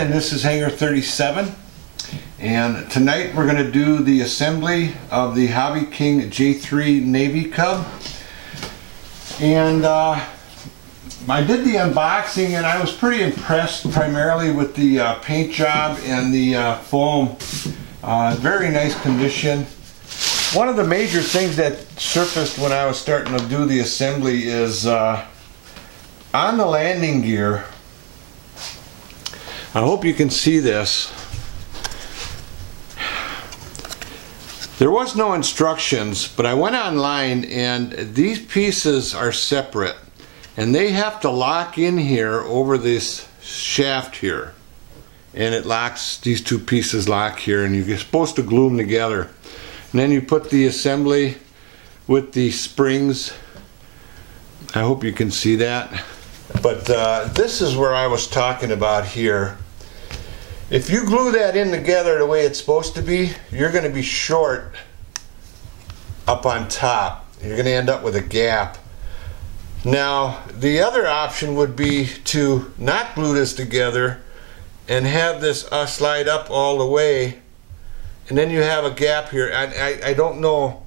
and this is Hangar 37, and tonight we're going to do the assembly of the Hobby King J3 Navy Cub. And I did the unboxing and I was pretty impressed primarily with the paint job and the foam. Very nice condition. One of the major things that surfaced when I was starting to do the assembly is on the landing gear. I hope you can see this. There was no instructions, but I went online and these pieces are separate and they have to lock in here over this shaft here, and it locks, these two pieces lock here, and you're supposed to glue them together. And then you put the assembly with the springs. I hope you can see that. But this is where I was talking about here. If you glue that in together the way it's supposed to be, you're going to be short up on top. You're going to end up with a gap. Now, the other option would be to not glue this together and have this slide up all the way, and then you have a gap here. I don't know.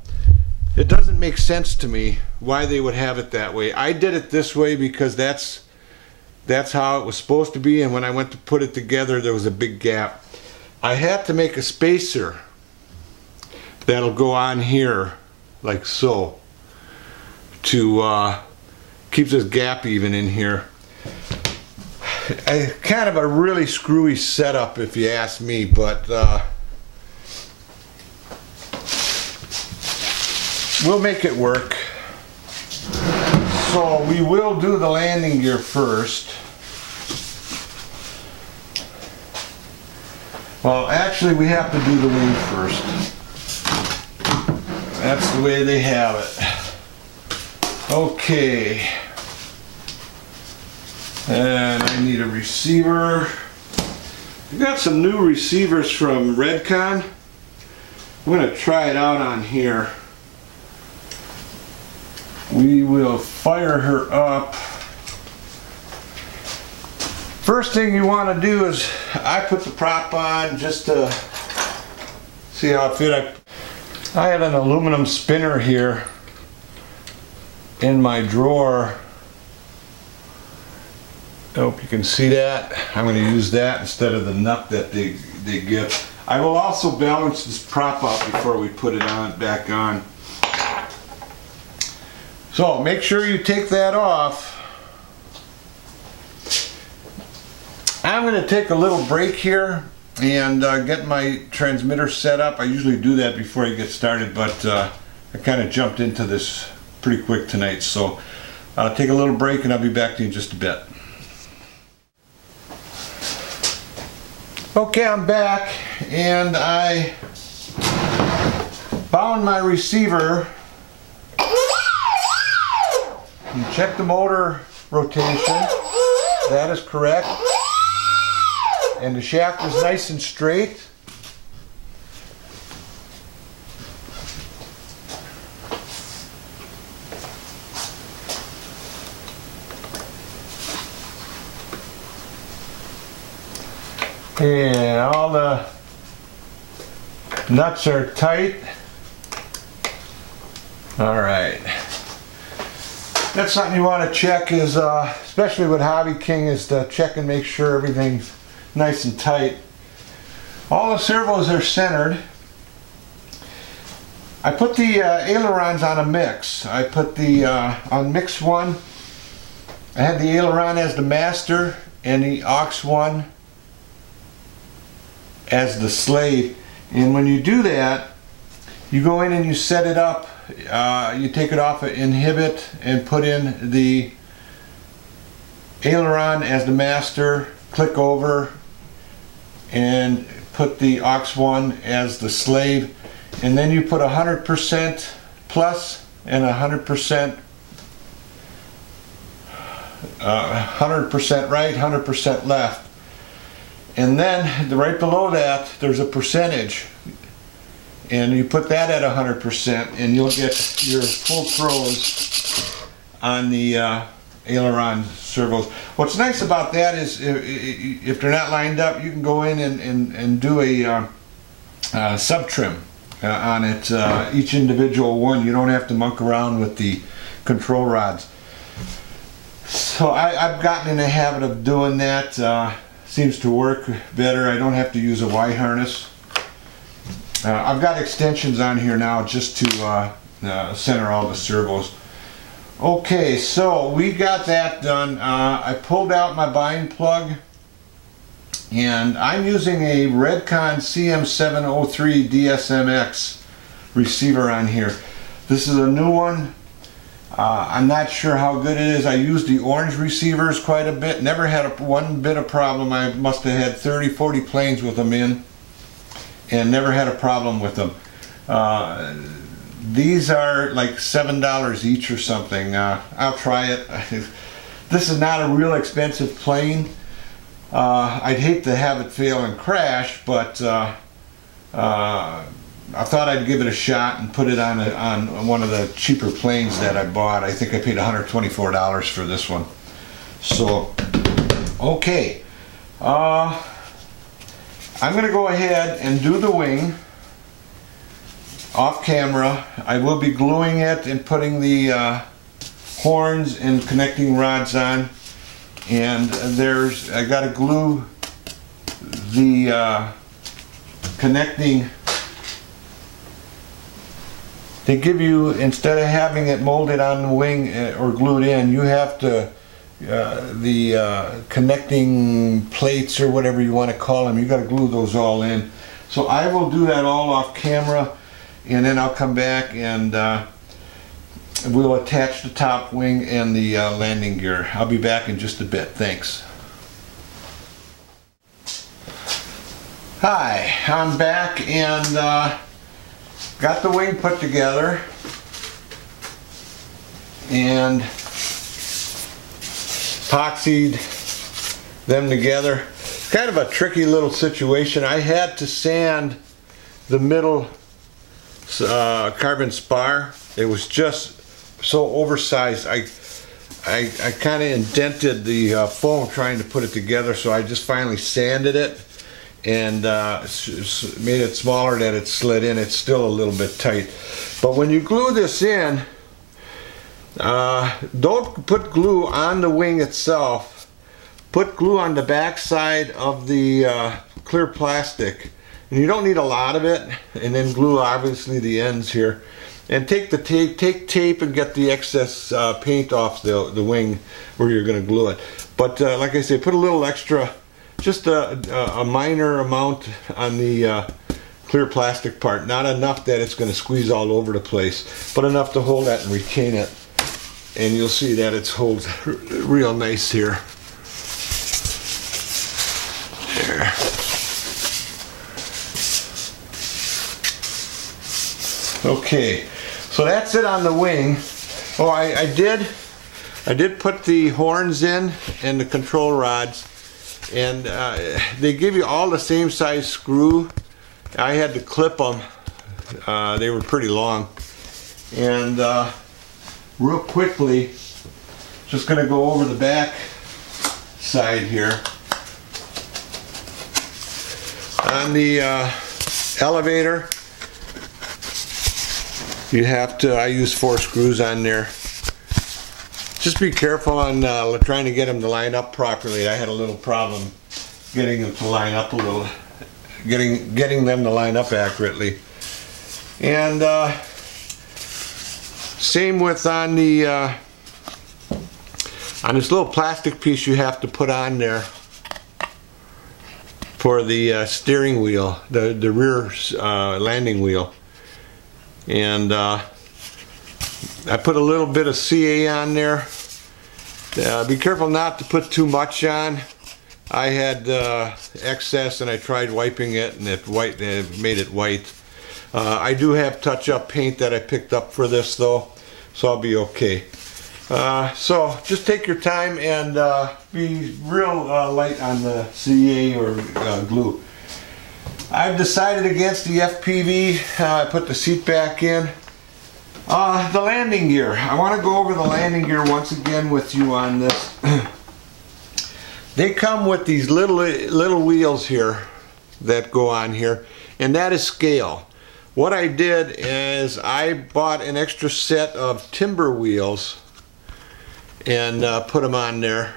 It doesn't make sense to me why they would have it that way. I did it this way because that's how it was supposed to be, and when I went to put it together there was a big gap. I had to make a spacer that'll go on here like so to keep this gap even in here. Kind of a really screwy setup if you ask me, but we'll make it work. So we will do the landing gear first. Well, actually we have to do the wing first. That's the way they have it. Okay. And I need a receiver. I got some new receivers from Redcon. I'm going to try it out on here. We will fire her up. First thing you want to do is, I put the prop on just to see how it fit. I had an aluminum spinner here in my drawer. I hope you can see that. I'm going to use that instead of the nut that they give. I will also balance this prop up before we put it back on. So make sure you take that off. I'm going to take a little break here and get my transmitter set up. I usually do that before I get started, but I kind of jumped into this pretty quick tonight. So I'll take a little break and I'll be back to you in just a bit. Okay, I'm back and I found my receiver. You check the motor rotation. That is correct. And the shaft is nice and straight. And all the nuts are tight. All right. That's something you want to check, is especially with Hobby King, is to check and make sure everything's nice and tight. All the servos are centered. I put the ailerons on a mix. I put the on mix 1, I had the aileron as the master and the aux 1 as the slave. And when you do that, you go in and you set it up. You take it off of inhibit and put in the aileron as the master, click over and put the aux 1 as the slave, and then you put 100% plus and 100% 100% right, 100% left. And then right below that there's a percentage, and you put that at 100% and you'll get your full throws on the aileron servos. What's nice about that is if they're not lined up, you can go in and do a sub trim on it, each individual one. You don't have to muck around with the control rods. So I've gotten in the habit of doing that. Seems to work better. I don't have to use a Y harness. I've got extensions on here now just to center all the servos. Okay, so we got that done. I pulled out my bind plug, and I'm using a Redcon CM703 DSMX receiver on here. This is a new one. I'm not sure how good it is. I used the orange receivers quite a bit. Never had one bit of problem. I must have had 30-40 planes with them in, and never had a problem with them. These are like $7 each or something. I'll try it. This is not a real expensive plane. I'd hate to have it fail and crash, but I thought I'd give it a shot and put it on one of the cheaper planes that I bought. I think I paid $124 for this one. So, okay. I'm going to go ahead and do the wing off camera. I will be gluing it and putting the horns and connecting rods on. And I got to glue the connecting. They give you, instead of having it molded on the wing or glued in, you have to, the connecting plates or whatever you want to call them, you got to glue those all in. So I will do that all off camera, and then I'll come back and we'll attach the top wing and the landing gear. I'll be back in just a bit. Thanks. Hi, I'm back and got the wing put together and epoxied them together. Kind of a tricky little situation. I had to sand the middle carbon spar. It was just so oversized. I kind of indented the foam trying to put it together, so I just finally sanded it and made it smaller that it slid in. It's still a little bit tight. But when you glue this in, don't put glue on the wing itself. Put glue on the back side of the clear plastic. And you don't need a lot of it. And then glue obviously the ends here. And take tape and get the excess paint off the wing where you're going to glue it. But like I say, put a little extra, just a minor amount on the clear plastic part. Not enough that it's going to squeeze all over the place, but enough to hold that and retain it. And you'll see that it holds real nice here. There. Okay, so that's it on the wing. Oh, I did put the horns in and the control rods. And they give you all the same size screw. I had to clip them. They were pretty long. And real quickly, just going to go over the back side here. On the elevator, you have to, I use 4 screws on there. Just be careful on trying to get them to line up properly. I had a little problem getting them to line up a little, getting them to line up accurately. And same with on the on this little plastic piece you have to put on there for the steering wheel, the rear landing wheel. And I put a little bit of CA on there. Be careful not to put too much on. I had excess and I tried wiping it and it made it white. I do have touch-up paint that I picked up for this though, so I'll be okay. So just take your time and be real light on the CA or glue. I've decided against the FPV. I put the seat back in. The landing gear. I want to go over the landing gear once again with you on this. They come with these little wheels here that go on here, and that is scale. What I did is I bought an extra set of timber wheels and put them on there,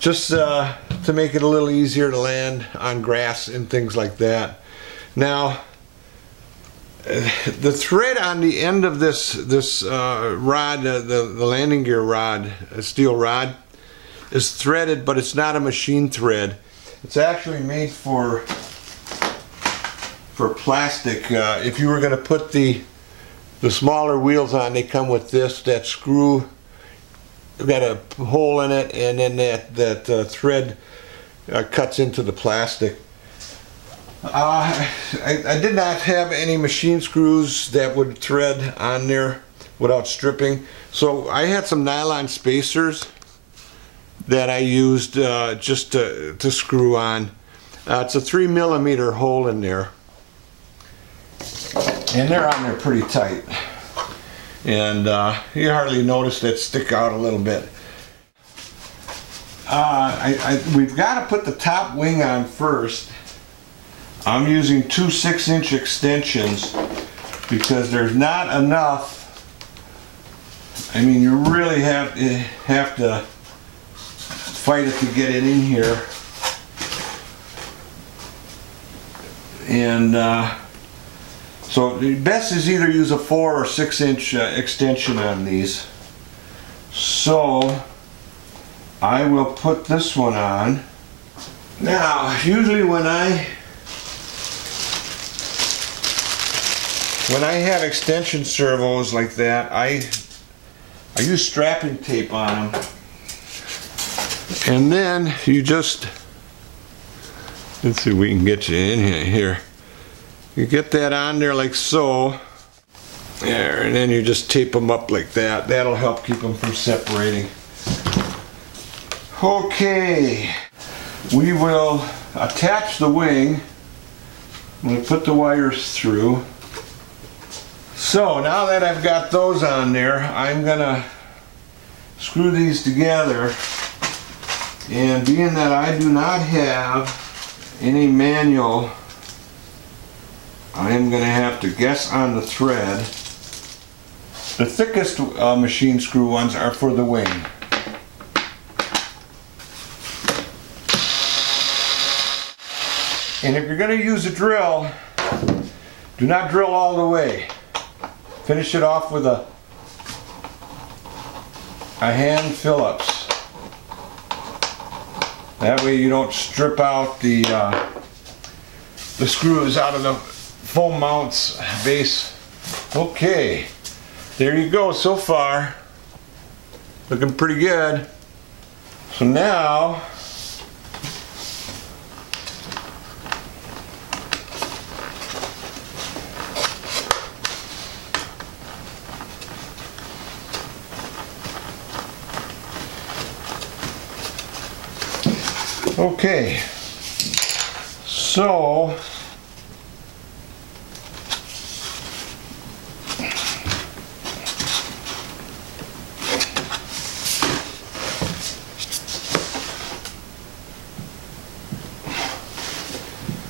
just to make it a little easier to land on grass and things like that. Now, the thread on the end of this rod, the landing gear rod, a steel rod, is threaded, but it's not a machine thread. It's actually made for plastic. If you were going to put the smaller wheels on, they come with that screw. You've got a hole in it, and then that thread cuts into the plastic. I did not have any machine screws that would thread on there without stripping, so I had some nylon spacers that I used just to screw on. It's a 3mm hole in there, and they're on there pretty tight, and you hardly notice that stick out a little bit. We've got to put the top wing on first. I'm using two 6-inch extensions because there's not enough. I mean, you really have to fight it to get it in here. And so the best is either use a 4 or 6-inch extension on these. So I will put this one on. Now, usually when I have extension servos like that, I use strapping tape on them, and then you just, let's see if we can get you in here. You get that on there like so, there, and then you just tape them up like that. That'll help keep them from separating. Okay, we will attach the wing. I'm going to put the wires through. So now that I've got those on there, I'm gonna screw these together, and being that I do not have any manual, I am gonna have to guess on the thread. The thickest machine screw ones are for the wing. And if you're gonna use a drill, do not drill all the way. Finish it off with a hand Phillips. That way you don't strip out the screws out of the foam mounts base. Okay, there you go. So far, looking pretty good. So now, okay, so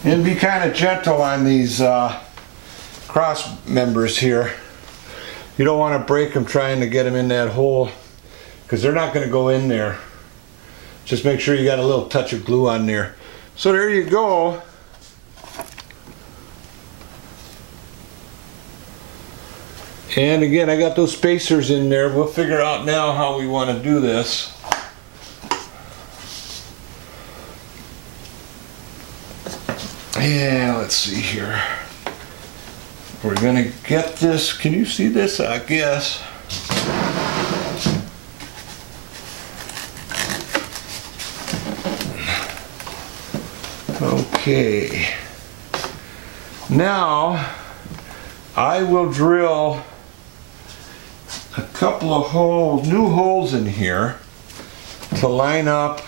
and be kind of gentle on these cross members here. You don't want to break them trying to get them in that hole, because they're not going to go in there. Just make sure you got a little touch of glue on there. So there you go. And again, I got those spacers in there. We'll figure out now how we want to do this. Yeah, let's see here. We're gonna get this. Can you see this? I guess. Okay, now I will drill a couple of holes, new holes in here to line up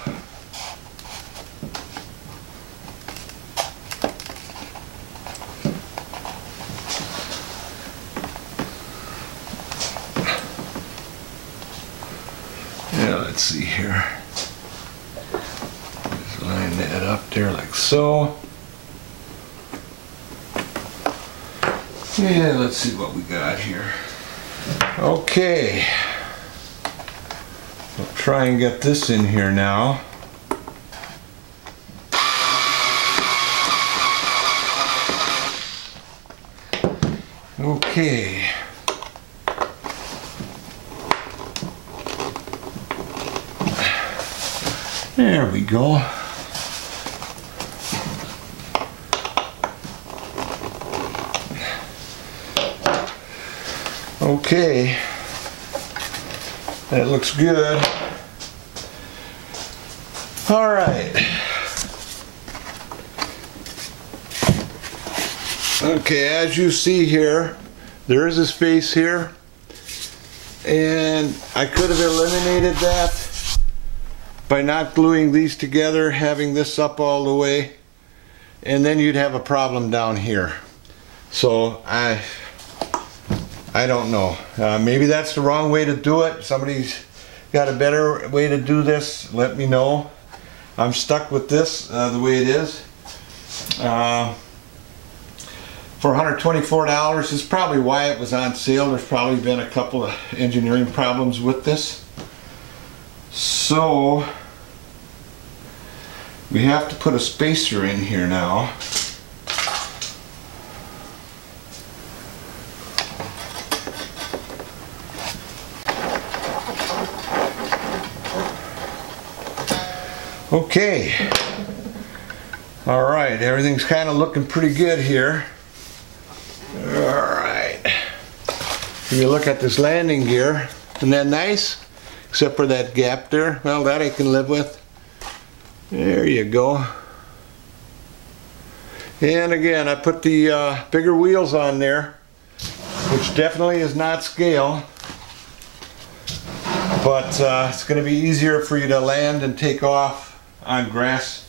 let's see here. Just line that up there like so. Yeah, let's see what we got here. Okay. We'll try and get this in here now. Okay. There we go. Okay. That looks good. All right. Okay, as you see here, there is a space here, and I could have eliminated that by not gluing these together, having this up all the way, and then you'd have a problem down here. So I don't know. Maybe that's the wrong way to do it. Somebody's got a better way to do this, let me know. I'm stuck with this the way it is. For $124 is probably why it was on sale. There's probably been a couple of engineering problems with this. So we have to put a spacer in here now. Okay. All right, everything's kind of looking pretty good here. Alright, if you look at this landing gear, isn't that nice? Except for that gap there. Well, that I can live with. There you go. And again, I put the bigger wheels on there, which definitely is not scale, but it's going to be easier for you to land and take off on grass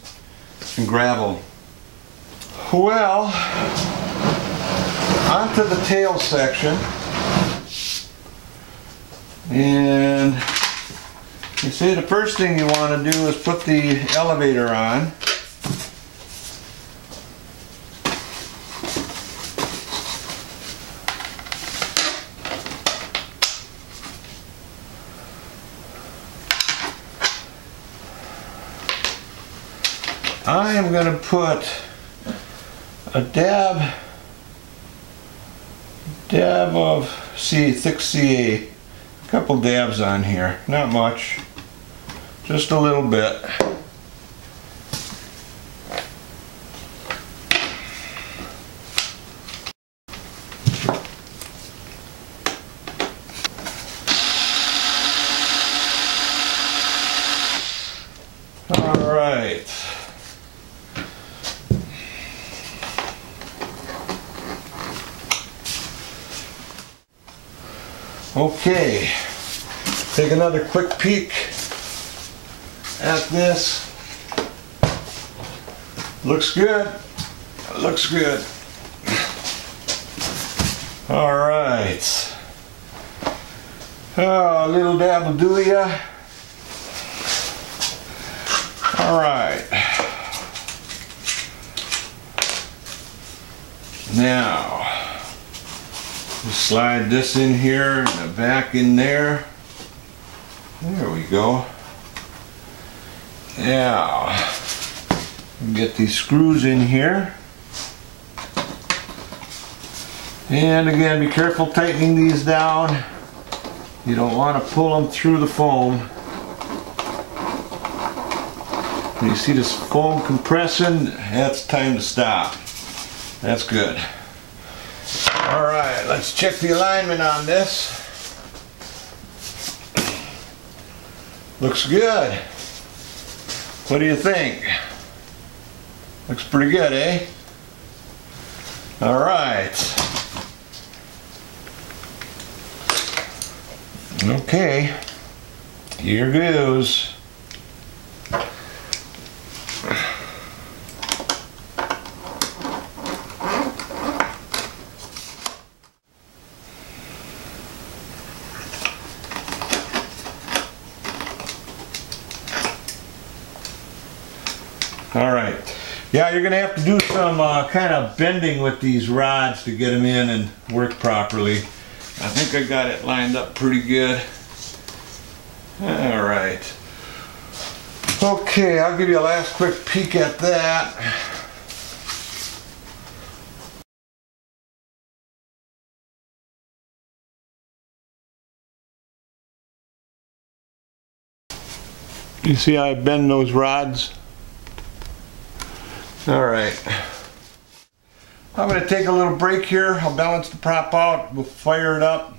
and gravel. Well, onto the tail section, and you see the first thing you want to do is put the elevator on. I am going to put a dab of thick CA, a couple dabs on here, not much, just a little bit. All right. Okay, take another quick peek at this. Looks good. Looks good. All right. Oh, a little dab will do ya. All right. Now, just slide this in here and the back in there. There we go. Now, get these screws in here. And again, be careful tightening these down. You don't want to pull them through the foam. When you see this foam compressing, that's time to stop. That's good. All right, let's check the alignment on this. Looks good. What do you think? Looks pretty good, eh? All right. Okay, here goes. All right. Yeah, you're going to have to do some kind of bending with these rods to get them in and work properly. I think I got it lined up pretty good. All right. Okay, I'll give you a last quick peek at that. You see how I bend those rods? All right. I'm going to take a little break here. I'll balance the prop out. We'll fire it up.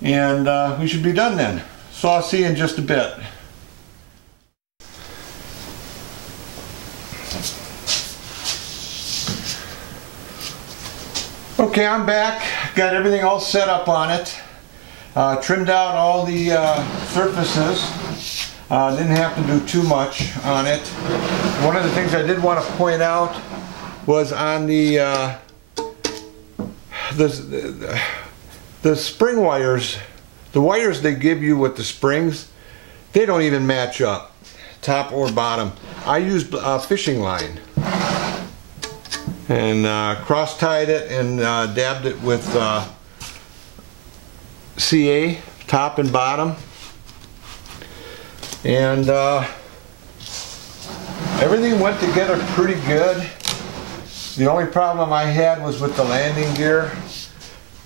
And we should be done then. So I'll see you in just a bit. Okay, I'm back. Got everything all set up on it. Trimmed out all the surfaces. Didn't have to do too much on it. One of the things I did want to point out was on the spring wires, the wires they give you with the springs, they don't even match up, top or bottom. I used fishing line and cross-tied it and dabbed it with CA, top and bottom. And everything went together pretty good. The only problem I had was with the landing gear,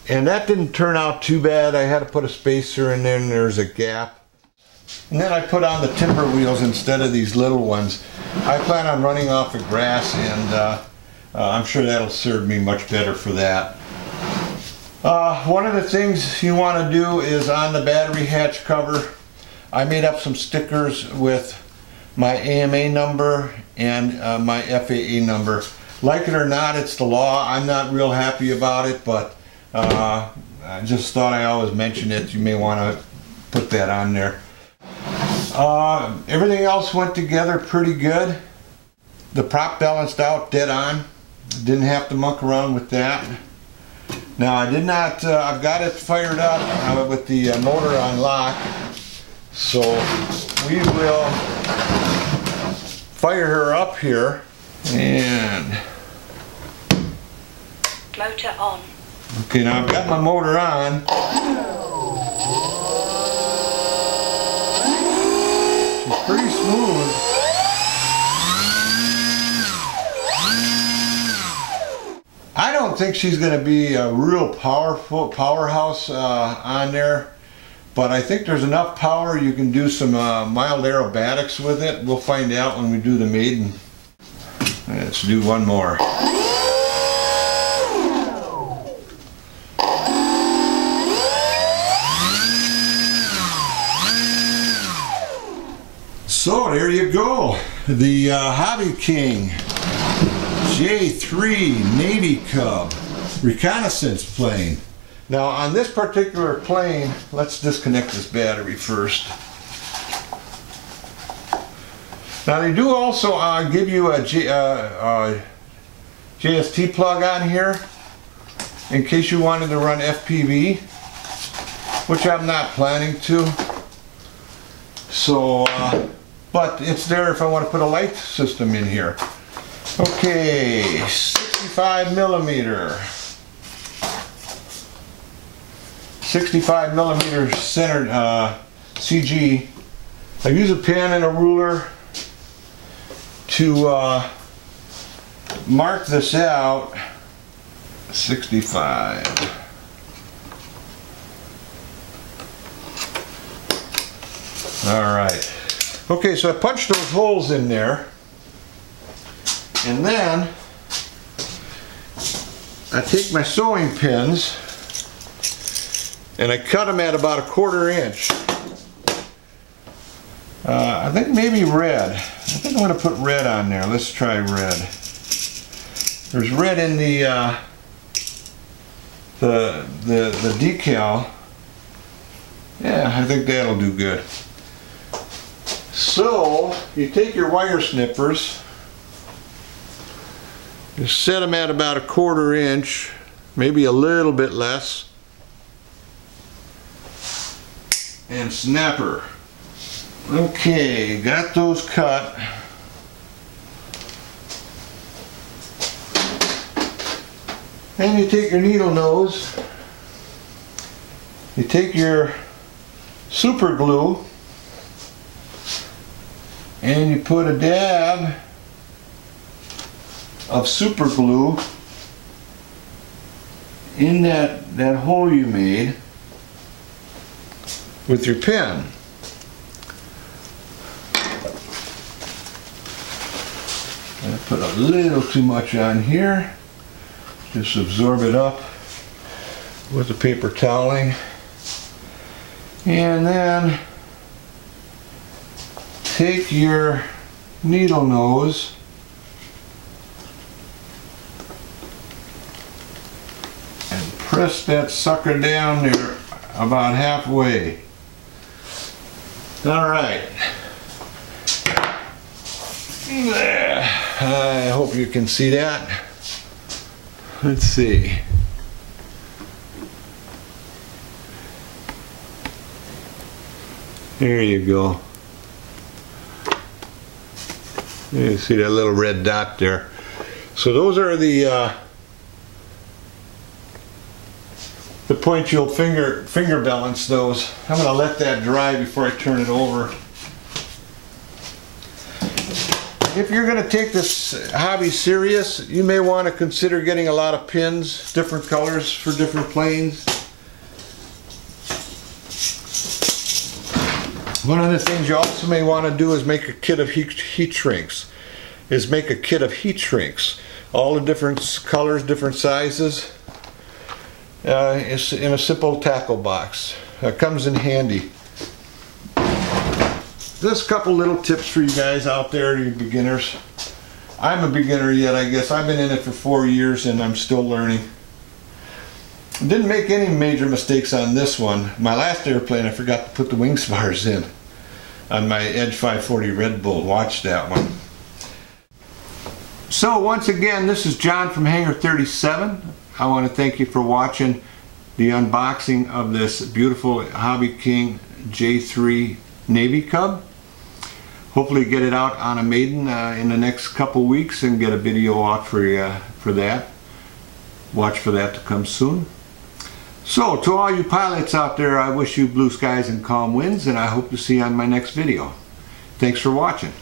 and that didn't turn out too bad. I had to put a spacer in there and there's a gap. And then I put on the timber wheels instead of these little ones. I plan on running off of grass, and I'm sure that'll serve me much better for that. One of the things you want to do is on the battery hatch cover, I made up some stickers with my AMA number and my FAA number. Like it or not, it's the law. I'm not real happy about it, but I just thought I always mention it. You may want to put that on there. Everything else went together pretty good. The prop balanced out dead on. Didn't have to muck around with that. Now I did not, I've got it fired up with the motor on lock. So we will fire her up here and motor on. Okay, now I've got my motor on. She's pretty smooth. I don't think she's going to be a real powerhouse on there, but I think there's enough power you can do some mild aerobatics with it. We'll find out when we do the maiden. Let's do one more. So there you go, the Hobby King J3 Navy Cub reconnaissance plane. Now on this particular plane, let's disconnect this battery first. Now they do also give you a JST plug on here in case you wanted to run FPV, which I'm not planning to. So, but it's there if I want to put a light system in here. Okay, 65 millimeter. 65 millimeter centered CG. I use a pen and a ruler to mark this out. 65. All right. Okay, so I punched those holes in there, and then I take my sewing pins and I cut them at about 1/4 inch. I think maybe red. I think I'm going to put red on there. Let's try red. There's red in the decal. Yeah, I think that'll do good. So you take your wire snippers, you set them at about 1/4 inch, maybe a little bit less, and snapper. Okay, got those cut. And you take your needle nose, you take your super glue, and you put a dab of super glue in that hole you made with your pen. I put a little too much on here. Just absorb it up with the paper toweling. And then take your needle nose and press that sucker down there about halfway. All right. There. I hope you can see that. Let's see. There you go. You see that little red dot there. So those are the point you'll finger balance those. I'm going to let that dry before I turn it over. If you're going to take this hobby serious, you may want to consider getting a lot of pins, different colors for different planes. One of the things you also may want to do is make a kit of heat shrinks. All the different colors, different sizes. It's in a simple tackle box. It comes in handy. Just a couple little tips for you guys out there, you beginners. I'm a beginner yet, I guess. I've been in it for 4 years and I'm still learning. Didn't make any major mistakes on this one. My last airplane, I forgot to put the wing spars in on my Edge 540 Red Bull. Watch that one. So once again, this is John from Hangar 37. I want to thank you for watching the unboxing of this beautiful Hobby King J3 Navy Cub. Hopefully get it out on a maiden in the next couple weeks and get a video out for that. Watch for that to come soon. So to all you pilots out there, I wish you blue skies and calm winds, and I hope to see you on my next video. Thanks for watching.